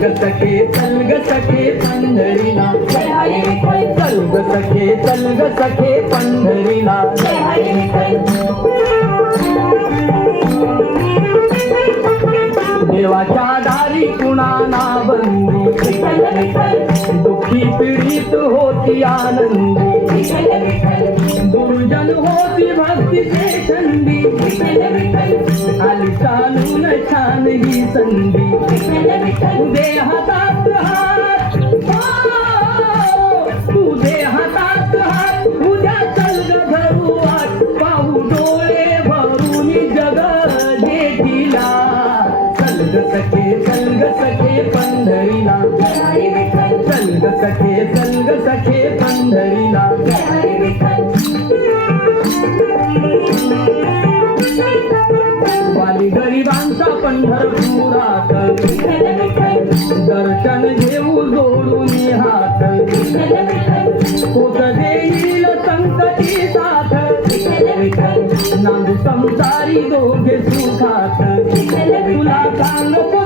ग सखे चल ग सखे पंढरीला जय हरी विठ्ठल. चल ग सखे चल ग सखे पंढरीला जय हरी विठ्ठल. देवाच्या दारी कुणाला बंदी विठ्ठल विठ्ठल. दुःखी पीडित होती आनंदी विठ्ठल विठ्ठल. दुर्जन होती भक्तीचे छंदी विठ्ठल विठ्ठल. आली चालून छान ही संधी विठ्ठल विठ्ठल. तुझे हातात हात तुझे हातात हात उद्या चल ग धरू वाट पाहू डोळे भरून जग देखीला चल ग सखे पंढरीला जय हरी विठ्ठल. चल ग सखे पंढरीला जय हरी विठ्ठल. वाली गरिबांचा पंढरपुरात विठ्ठल विठ्ठल. दर्शन घेऊ जोडून हात विठ्ठल विठ्ठल. होत देईल संकटी साथ विठ्ठल विठ्ठल. नांदू संसारी दोघे सुखात विठ्ठल विठ्ठल. तुला सांगतो